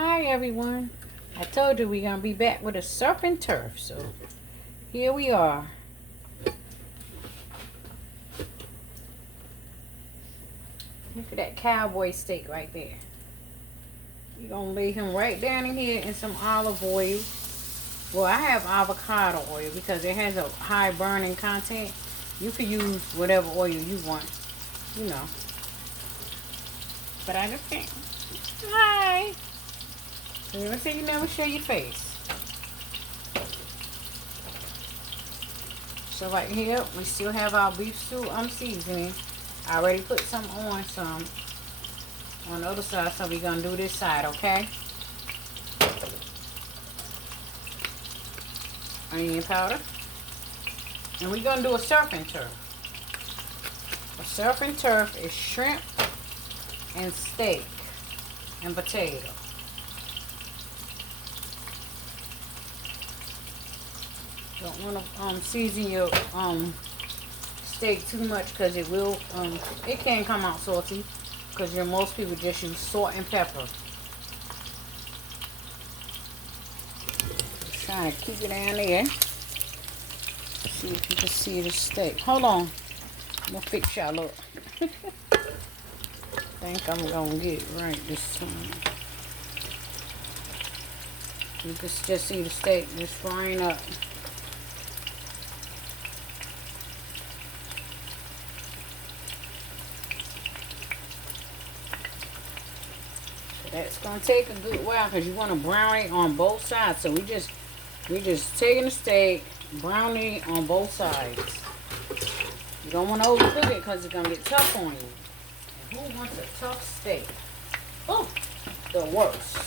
Hi everyone. I told you we're gonna be back with a surf and turf, so here we are. Look at that cowboy steak right there. We're gonna lay him right down in here in some olive oil. Well, I have avocado oil because it has a high burning content. You can use whatever oil you want, you know. But I just can't. Hi. You ever say you never show your face? So right here, we still have our beef stew seasoning. I already put some on the other side, so we're gonna do this side, okay? Onion powder. And we're gonna do a surf and turf. A surf and turf is shrimp and steak and potato. Don't want to season your steak too much because it will it can come out salty because most people just use salt and pepper. Just trying to keep it down there. See if you can see the steak. Hold on, I'm gonna fix y'all up. Think I'm gonna get it right this time. You can just see the steak just frying up. That's gonna take a good while because you want to brown it on both sides. So we're just taking the steak, browning it on both sides. You don't want to overcook it because it's gonna get tough on you. And who wants a tough steak? Oh, the worst.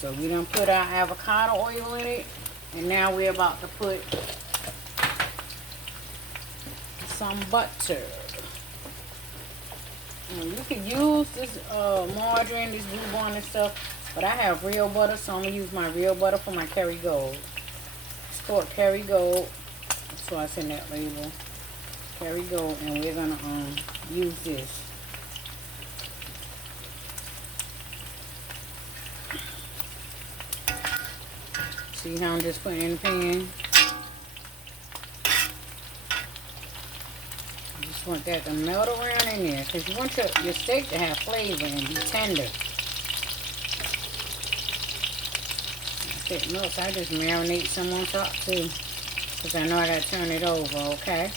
So we done put our avocado oil in it, and now we're about to put some butter. You can use this margarine, this Blue Bond and stuff, but I have real butter, so I'm going to use my real butter for my Kerrygold. It's called Kerrygold. That's why it's in that label. Kerrygold, and we're going to use this. See how I'm just putting it in the pan? Want that to melt around in there because you want your steak to have flavor and be tender. If it melts, I just marinate some on top too because I know I gotta turn it over, okay?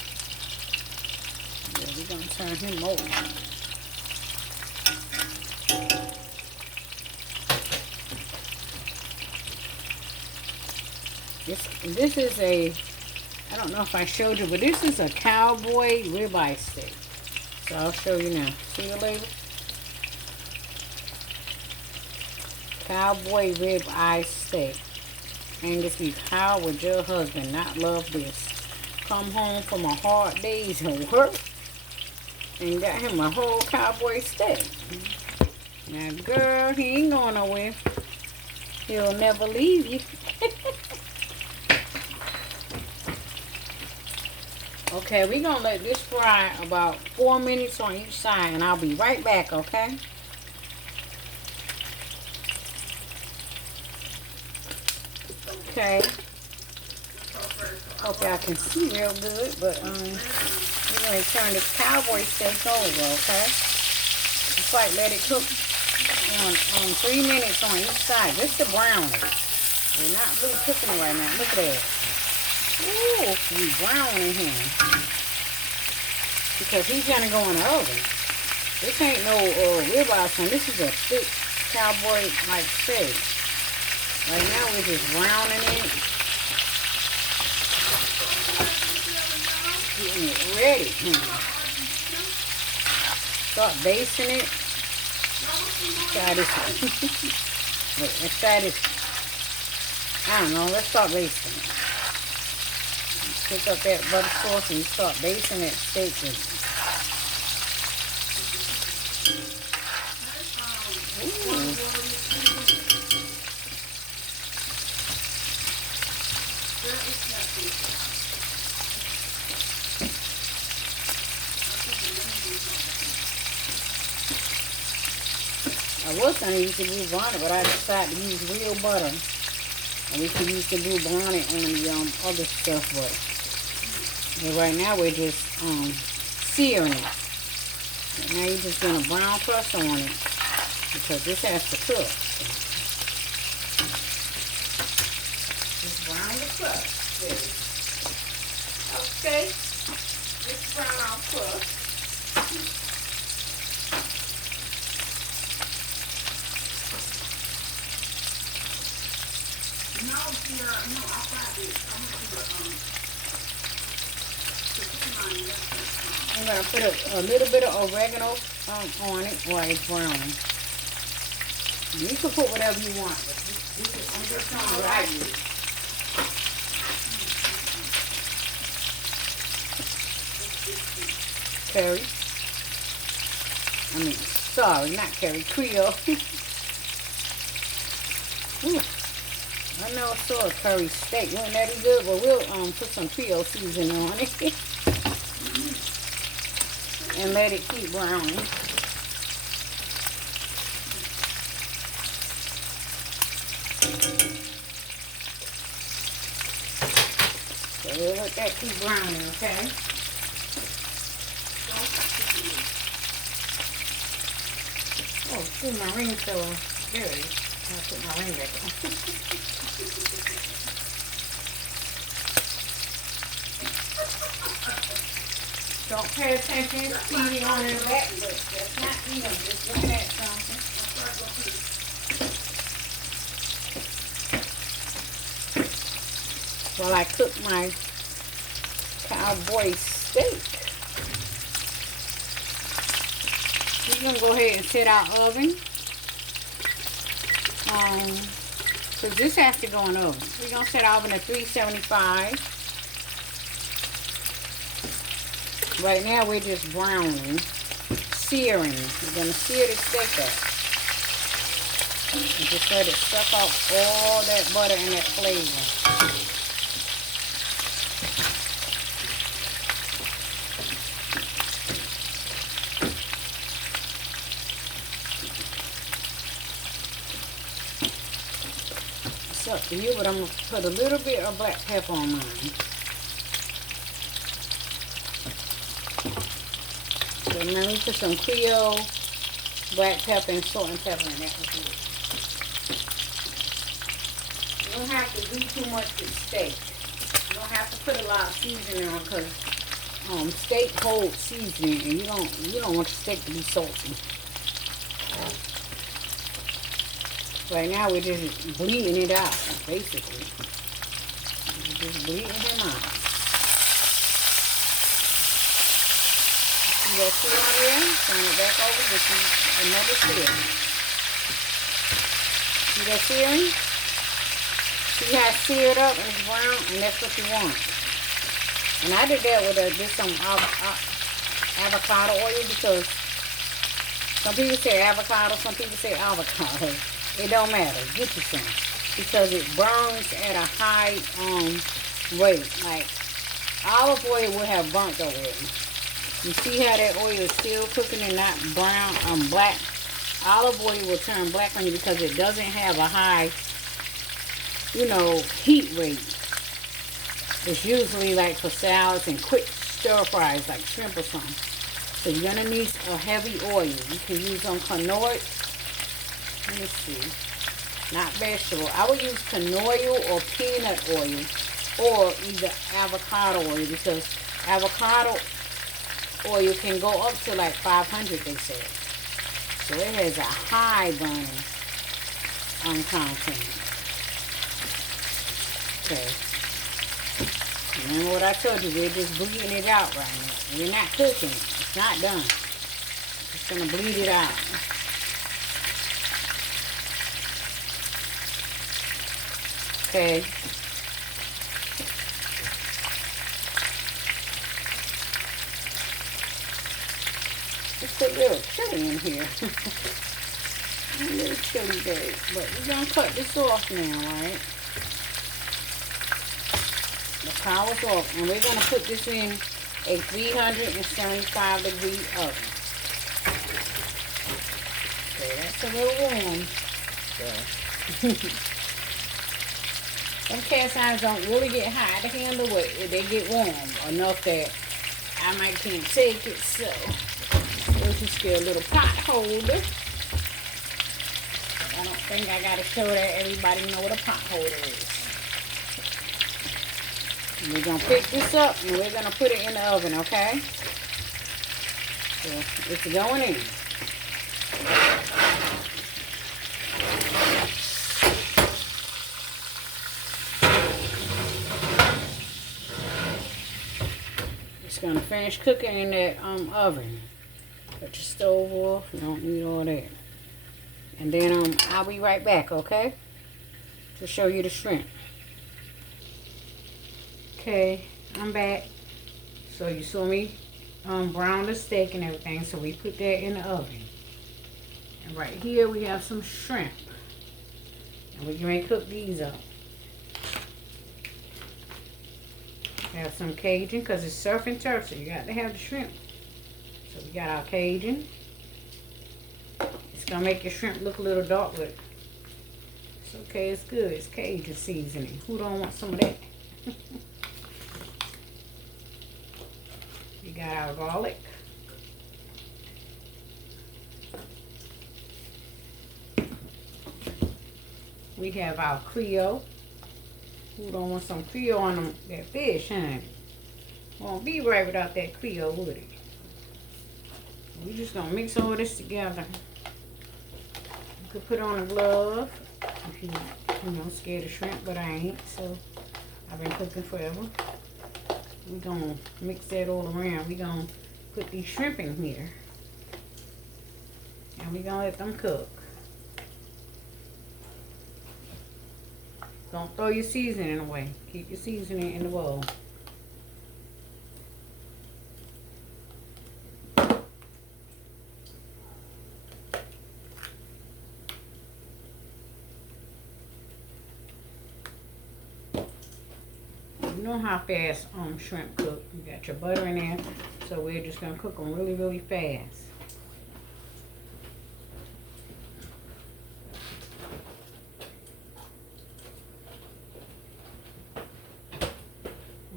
Yeah, we're gonna turn him over. This is a, I don't know if I showed you, but this is a cowboy ribeye steak. So I'll show you now. See the label? Cowboy ribeye steak. Angus beef. How would your husband not love this? Come home from a hard day's work and got him a whole cowboy steak. Now, girl, he ain't going nowhere. He'll never leave you. Okay, we're going to let this fry about 4 minutes on each side, and I'll be right back, okay? Okay. Hope y'all can see real good, but we're going to turn this cowboy steak over, okay? Just like let it cook on 3 minutes on each side, just to brown it. We're not really cooking it right now. Look at that. Ooh, we browning him because he's gonna go in the oven. This ain't no ribeye son. This is a thick cowboy like steak. Right now we're just browning it, getting it ready. Start basting it. Try this. Let's try this. I don't know. Let's start basting it. Pick up that butter sauce and you start basting that steak with it. I was going to use the Blue Bonnet, but I decided to use real butter. And we can use the Blue Bonnet on the other stuff, but right now we're just searing it. And now you're just doing a brown crust on it because this has to cook. So just brown the crust. There. Okay, just brown our crust. No, here, no, I'll try this. I'm going to put a little bit of oregano on it while it's browning. You can put whatever you want. But I'm just showing what I use. Curry. Sorry, not curry, Creole. Ooh. I know I saw a curry steak. Wasn't that good? But we'll put some Creole seasoning on it and let it keep browning. So we'll let that keep browning, okay? Oh, shoot, my ring so dirty. I'll put my ring back on. Don't pay attention, see it on the back, but that's not even, just looking at something. While I cook my cowboy steak, we're going to go ahead and set our oven. Because this has to go in the oven. We're going to set our oven at 375. Right now we're just browning, searing. We're going to sear the steak up. And just let it suck out all that butter and that flavor. It's up to you, but I'm going to put a little bit of black pepper on mine. And then we put some Creole, black pepper, and salt and pepper in that. You don't have to do too much with steak. You don't have to put a lot of seasoning on because steak holds seasoning, and you don't want your steak to be salty. Right now we're just bleeding it out, basically. We're just bleeding him out. See that sear on there? Turn it back over. This is another sear. See that searing? See how it's seared up and it's brown, and that's what you want. And I did that with some avocado oil because some people say avocado, some people say avocado. It don't matter. Get you some because it burns at a high rate. Like olive oil will have burnt already. You see how that oil is still cooking and not brown, black? Olive oil will turn black on you because it doesn't have a high, heat rate. It's usually like for salads and quick stir fries like shrimp or something. So you're going to need a heavy oil. You can use canola. Let me see. Not vegetable. I would use canola or peanut oil or either avocado oil because avocado oil can go up to like 500, they say. So it has a high burning content. Okay. Remember what I told you, we're just bleeding it out right now. We're not cooking it. It's not done. Just going to bleed it out. Okay. It's a little chilly in here. A little chilly day. But we're going to cut this off now, right? The power's off. And we're going to put this in a 375 degree oven. Okay, that's It's a little warm. So. Them cast irons don't really get hot to handle, but they get warm enough that I might can't take it. So let's just get a little pot holder. I don't think I gotta show that everybody know what a pot holder is. And we're gonna pick this up and we're gonna put it in the oven, okay? So it's going in. It's gonna finish cooking in that oven. Put your stove off. You don't need all that. And then I'll be right back, okay? To show you the shrimp. Okay, I'm back. So you saw me brown the steak and everything. So we put that in the oven. And right here we have some shrimp. And we're going to cook these up. We have some Cajun because it's surf and turf. So you got to have the shrimp. So we got our Cajun. It's going to make your shrimp look a little dark, but it's okay. It's good. It's Cajun seasoning. Who don't want some of that? We got our garlic. We have our Creole. Who don't want some Creole on them, that fish, honey? Won't be right without that Creole, would it? We're just going to mix all this together. You could put on a glove if you scared of shrimp, but I ain't, so I've been cooking forever. We're going to mix that all around. We're going to put these shrimp in here. And we're going to let them cook. Don't throw your seasoning away. Keep your seasoning in the bowl. You know how fast shrimp cook. You got your butter in there, so we're just gonna cook them really, really fast.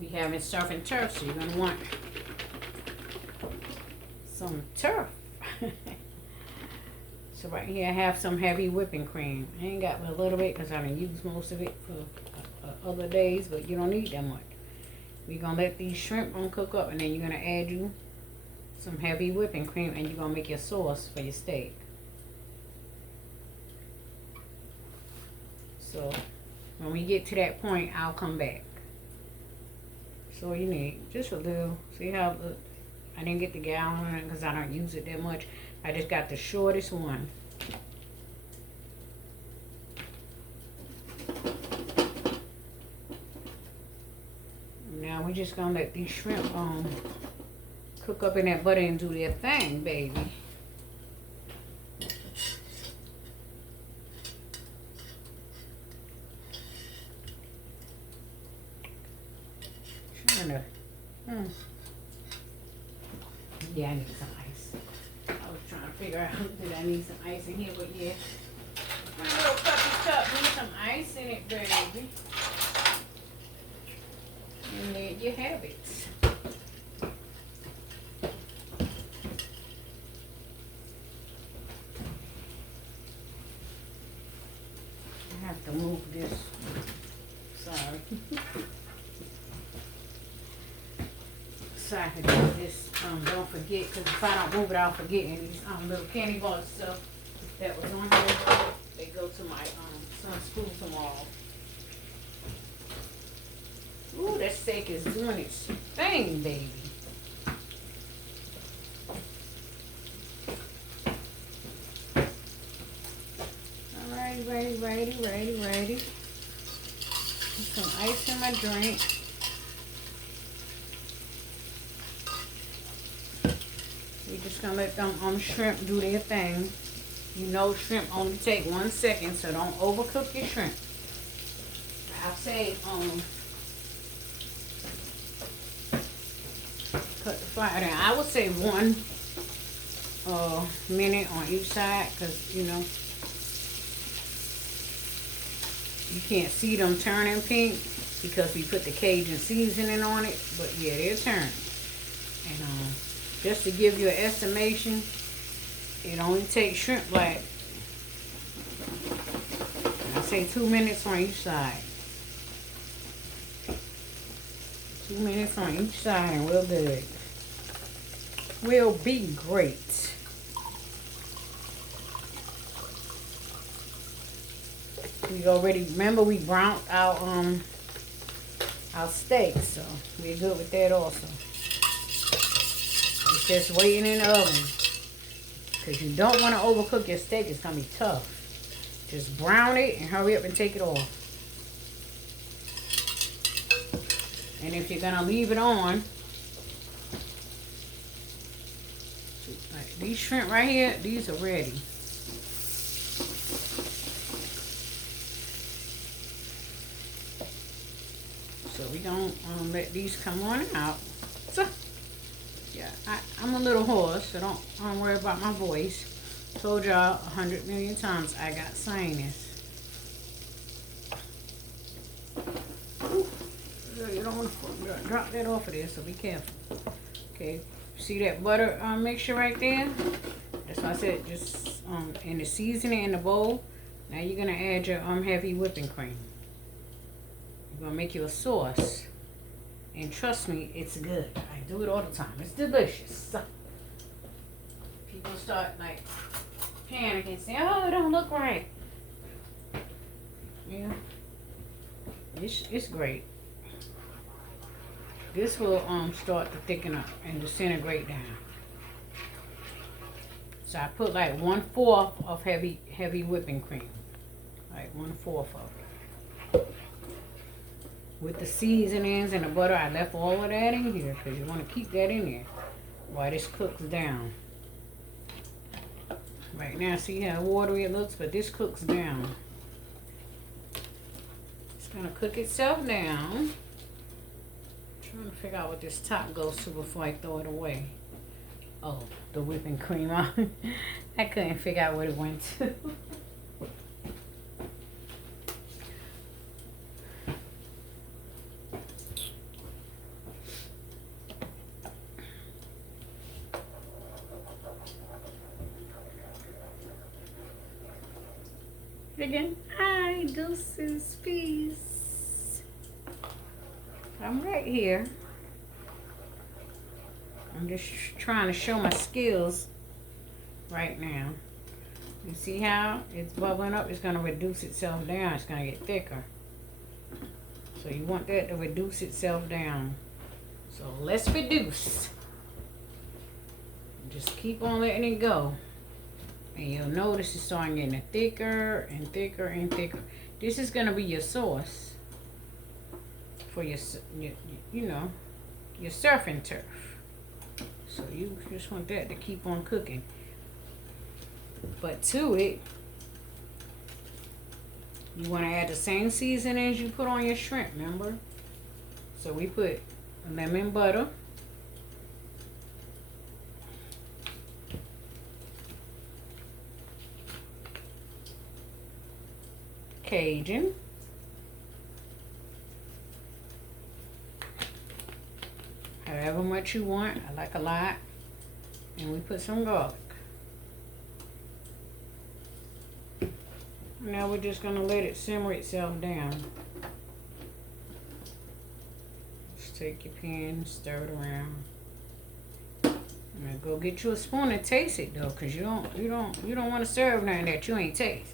We having surf and turf, so you're gonna want some turf. So right here I have some heavy whipping cream. I ain't got but a little bit because I done used most of it for other days, but you don't need that much. We're gonna let these shrimp cook up, and then you're gonna add you some heavy whipping cream, and you're gonna make your sauce for your steak. So when we get to that point, I'll come back. So you need just a little. See how I didn't get the gallon because I don't use it that much. I just got the shortest one. Now we're just gonna let these shrimp cook up in that butter and do their thing, baby. Trying to, yeah, I need some ice. I was trying to figure out that I need some ice in here, but yeah. My little puppy cup needs some ice in it, baby. And there you have it. I have to move this. Sorry. So I can do this. Don't forget, because if I don't move it, I'll forget. And these little candy bar stuff that was on here, they go to my son's school tomorrow. Ooh, that steak is doing its thing, baby. Alright, ready. Put some ice in my drink. We're just gonna let them shrimp do their thing. You know shrimp only take 1 second, so don't overcook your shrimp. I'll say cut the fire down. I would say minute on each side, because you know you can't see them turning pink because we put the Cajun seasoning on it. But yeah, they're turning. And just to give you an estimation, it only takes shrimp like, I say 2 minutes on each side. 2 minutes on each side and we're good. We'll be great. We already, remember we browned our steak, so we're good with that also. It's just waiting in the oven. Because you don't want to overcook your steak. It's going to be tough. Just brown it and hurry up and take it off. And if you're going to leave it on, like these shrimp right here, these are ready. So we're going to let these come on out. So, yeah, I'm a little hoarse, so don't worry about my voice. Told y'all 100 million times I got sinus. Ooh, you don't want to drop that off of there, so be careful. Okay, see that butter mixture right there? That's why I said just in the seasoning in the bowl. Now you're gonna add your heavy whipping cream. You're gonna make you a sauce, and trust me, it's good. I do it all the time. It's delicious. People start like panicking and say, "Oh, it don't look right." Yeah, it's great. This will start to thicken up and disintegrate down. So I put like 1/4 of heavy whipping cream, like 1/4 of it. With the seasonings and the butter, I left all of that in here because you want to keep that in there while this cooks down. Right now, see how watery it looks, but this cooks down. It's gonna cook itself down. Trying to figure out what this top goes to before I throw it away. Oh, the whipping cream. I couldn't figure out what it went to. Again, hi, deuces, peace. I'm right here. I'm just trying to show my skills right now. You see how it's bubbling up? It's going to reduce itself down. It's going to get thicker. So you want that to reduce itself down. So let's reduce. Just keep on letting it go. And you'll notice it's starting getting thicker and thicker and thicker. This is going to be your sauce for your you know, your surf and turf. So you just want that to keep on cooking. But to it, you want to add the same seasonings you put on your shrimp, remember? So we put lemon butter, Cajun, however much you want. I like a lot. And we put some garlic. Now we're just going to let it simmer itself down. Just take your pan, stir it around. Now go get you a spoon and taste it though, cause you don't want to serve nothing that you ain't taste,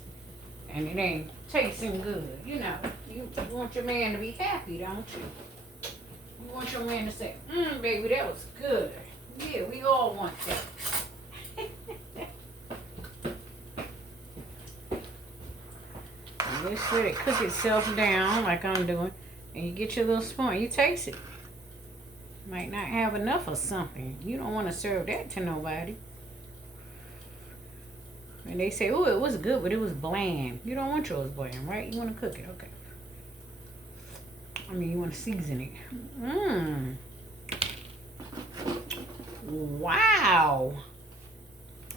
and it ain't tasting good. You know, you want your man to be happy, don't you? You want your man to say, baby, that was good." Yeah, we all want that. Just let it cook itself down like I'm doing, and you get your little spoon. You taste it. Might not have enough of something. You don't want to serve that to nobody. And they say, "Oh, it was good, but it was bland." You don't want yours bland, right? You want to cook it, okay? I mean, you want to season it. Wow.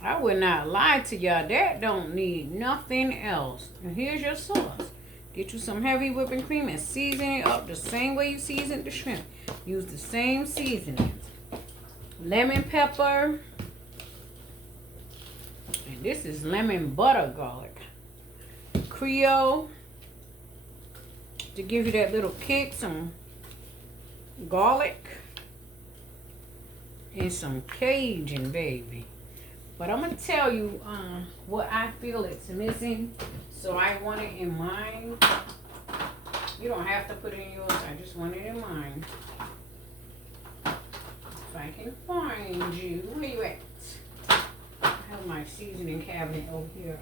I would not lie to y'all. That don't need nothing else. And here's your sauce. Get you some heavy whipping cream and season it up the same way you seasoned the shrimp. Use the same seasonings. Lemon pepper. And this is lemon butter garlic. Creole. To give you that little kick. Some garlic. And some Cajun, baby. But I'm going to tell you what I feel it's missing. So I want it in mine. You don't have to put it in yours. I just want it in mine. If I can find you. Where you at? I have my seasoning cabinet over here.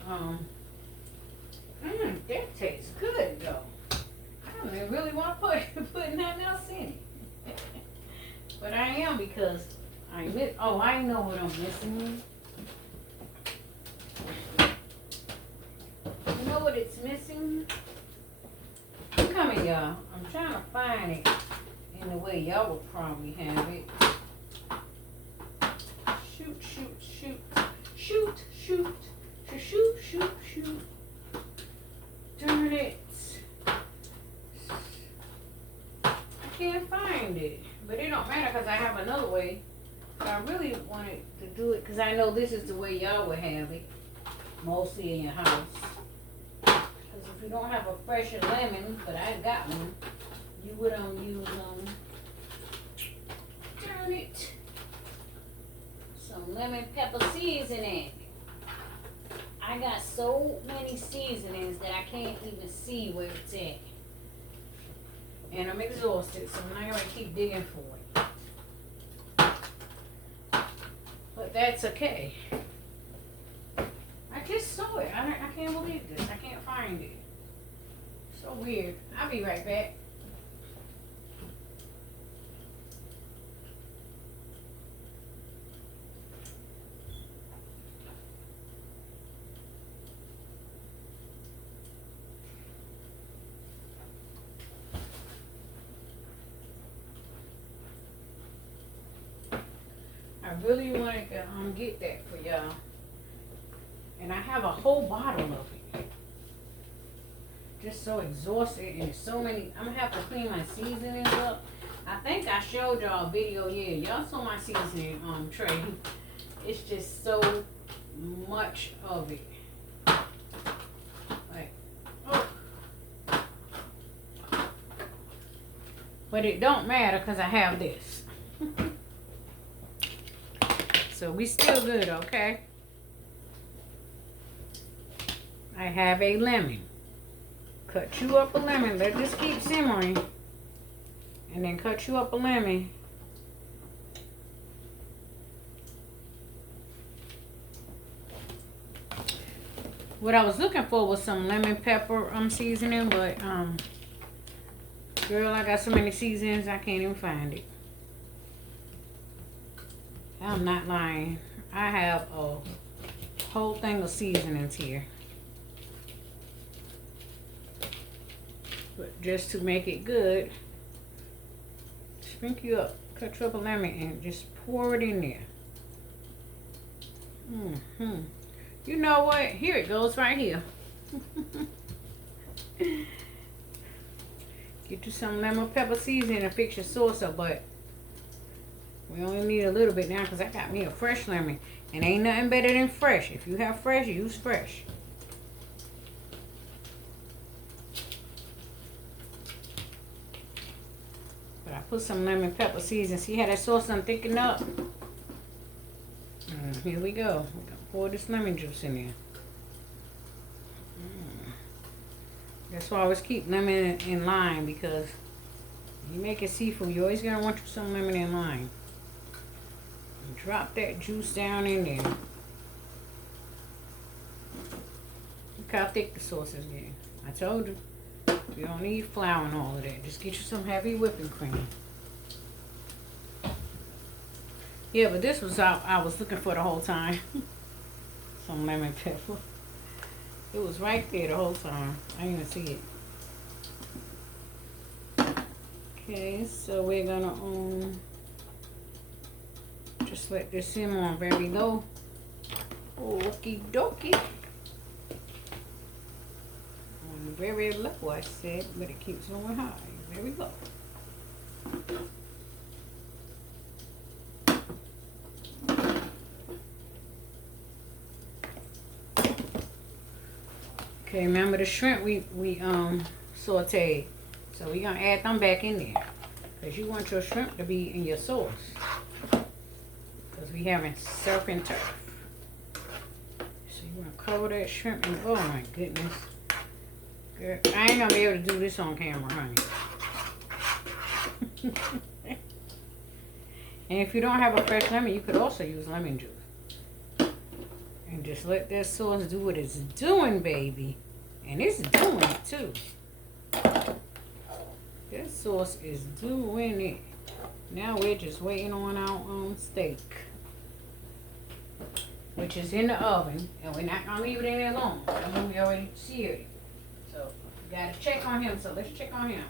That tastes good though. I don't even really want to put nothing else in it. But I am because I know what I'm missing. You know what it's missing? Come here, y'all. I'm trying to find it in the way y'all would probably have it. Shoot, shoot, shoot. Shoot, shoot. Shoot, shoot, shoot. Darn it. I can't find it. But it don't matter because I have another way. But I really wanted to do it because I know this is the way y'all would have it. Mostly in your house. If you don't have a fresher lemon, but I got one, you would use darn it, some lemon pepper seasoning. I got so many seasonings that I can't even see where it's at. And I'm exhausted, so I'm not gonna keep digging for it. But that's okay. I just saw it. I can't believe this. I can't find it. So weird. I'll be right back. I really wanted to get that for y'all. And I have a whole bottle of it. Just so exhausted and so many. I'm gonna have to clean my seasonings up. I think I showed y'all a video. Yeah, y'all saw my seasoning tray. It's just so much of it. Like, oh. But it don't matter because I have this. So we still good, okay? I have a lemon. Cut you up a lemon. Let this keep simmering. And then cut you up a lemon. What I was looking for was some lemon pepper seasoning, but girl, I got so many seasonings I can't even find it. I'm not lying. I have a whole thing of seasonings here. But just to make it good, sprinkle you up, cut you up a lemon and just pour it in there. You know what? Here it goes right here. Get you some lemon pepper seasoning and fix your sauce up, but we only need a little bit now because I got me a fresh lemon. And ain't nothing better than fresh. If you have fresh, use fresh. But I put some lemon pepper seasoning. See how that sauce I'm thickening up? Here we go. We're gonna pour this lemon juice in there. That's why I always keep lemon in lime, because you make it seafood, you're always gonna want some lemon in lime. And drop that juice down in there. Look how thick the sauce is getting. I told you, you don't need flour and all of that. Just get you some heavy whipping cream. Yeah, but this was I was looking for the whole time. Some lemon pepper. It was right there the whole time. I didn't even see it. Okay, so we're gonna just let this simmer on very low. Okie dokie. On very low, I said, but it keeps going high. There we go. Okay, remember the shrimp we sauteed. So we're gonna add them back in there. Because you want your shrimp to be in your sauce. Because we having surf and turf. So you want to cover that shrimp and oh my goodness. Girl, I ain't gonna be able to do this on camera, honey. And if you don't have a fresh lemon, you could also use lemon juice. And just let that sauce do what it's doing, baby. And it's doing it too. This sauce is doing it. Now we're just waiting on our steak, which is in the oven, and we're not gonna leave it in there long. I mean, we already seared it, so we gotta check on him. So let's check on him.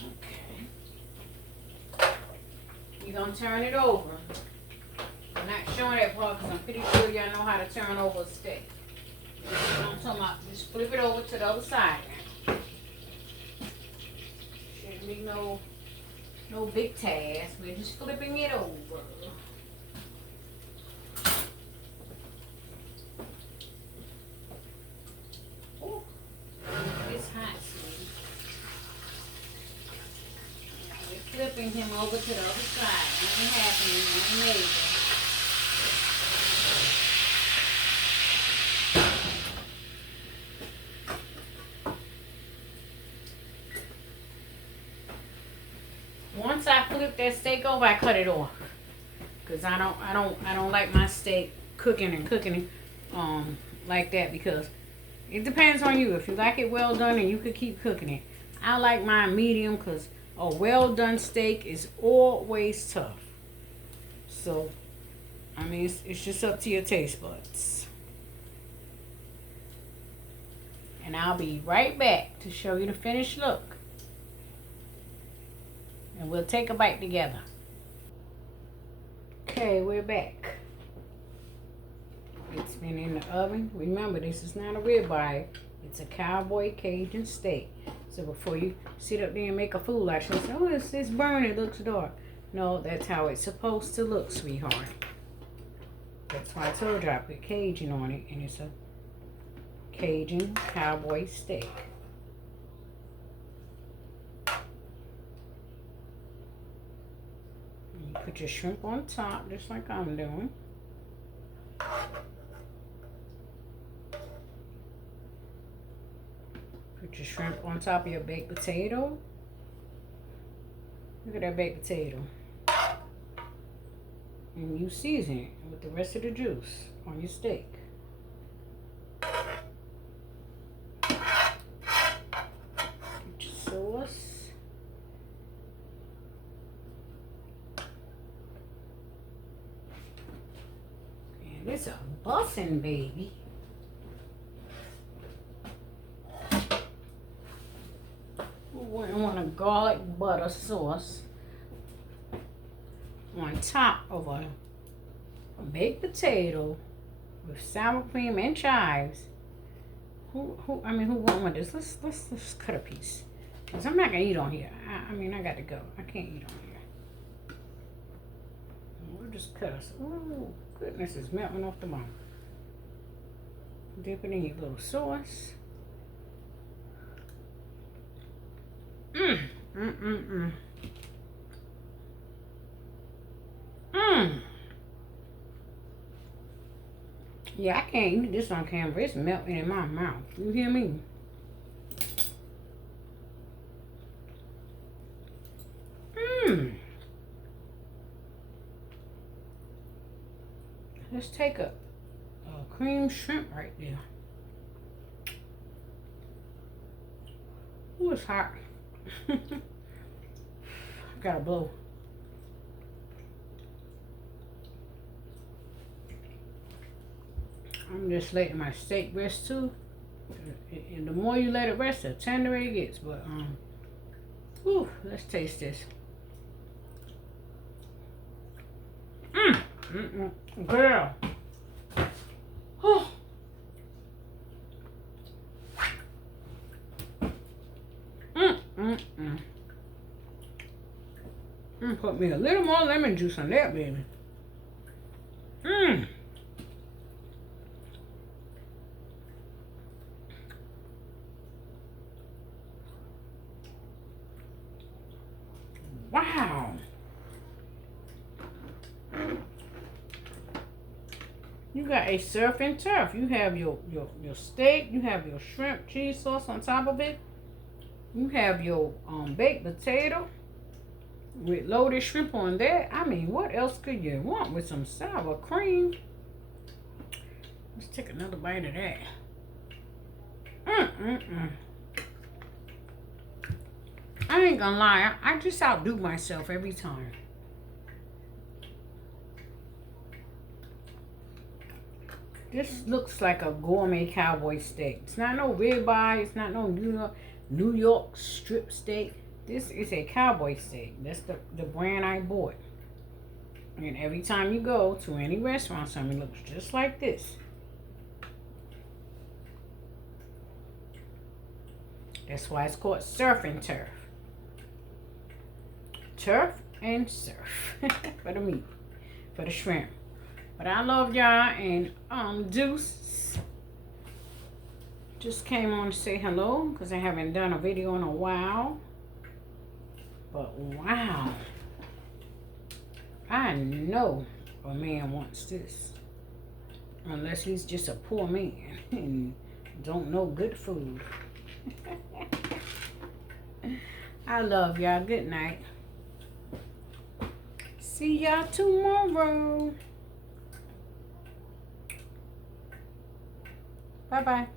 Okay, you're gonna turn it over. I'm not showing that part because I'm pretty sure y'all know how to turn over a steak. You know what I'm talking about? Just flip it over to the other side now. Shouldn't be no big task. We're just flipping it over. Ooh, it's hot, sweetie. We're flipping him over to the other side. Nothing happening, nothing major. Once I flip that steak over, I cut it off, cause I don't like my steak cooking like that, because it depends on you. If you like it well done, and you could keep cooking it. I like mine medium, cause a well done steak is always tough. So, I mean, it's just up to your taste buds. And I'll be right back to show you the finished look. And we'll take a bite together. Okay, we're back. It's been in the oven. Remember, this is not a ribeye. It's a cowboy Cajun steak. So before you sit up there and make a fool out of yourself, oh, it's burning, it looks dark. No, that's how it's supposed to look, sweetheart. That's why I told you I put Cajun on it, and it's a Cajun cowboy steak. Put your shrimp on top, just like I'm doing. Put your shrimp on top of your baked potato. Look at that baked potato. And you season it with the rest of the juice on your steak. Get your sauce. It's a bussin', baby. We want a garlic butter sauce on top of a baked potato with sour cream and chives. Who want one of this? Let's cut a piece. Cause I'm not gonna eat on here. I mean, I got to go. I can't eat on here. We'll just cut us. Ooh. Goodness, it's melting off the bone. Dip it in your little sauce. Yeah, I can't eat this on camera. It's melting in my mouth. You hear me? Let's take a cream shrimp right there. Ooh, it's hot. I gotta blow. I'm just letting my steak rest too. And the more you let it rest, the tenderer it gets. But whew, let's taste this. Girl. Oh. Put me a little more lemon juice on that, baby. Wow. You got a surf and turf. You have your steak. You have your shrimp cheese sauce on top of it. You have your baked potato with loaded shrimp on that. I mean, what else could you want with some sour cream? Let's take another bite of that. I ain't gonna lie. I just outdo myself every time. This looks like a gourmet cowboy steak. It's not no ribeye. It's not no New York strip steak. This is a cowboy steak. That's the brand I bought. And every time you go to any restaurant, something looks just like this. That's why it's called surf and turf. Turf and surf for the meat, for the shrimp. But I love y'all, and Deuce just came on to say hello because I haven't done a video in a while. But wow, I know a man wants this, unless he's just a poor man and don't know good food. I love y'all. Good night. See y'all tomorrow. Bye-bye.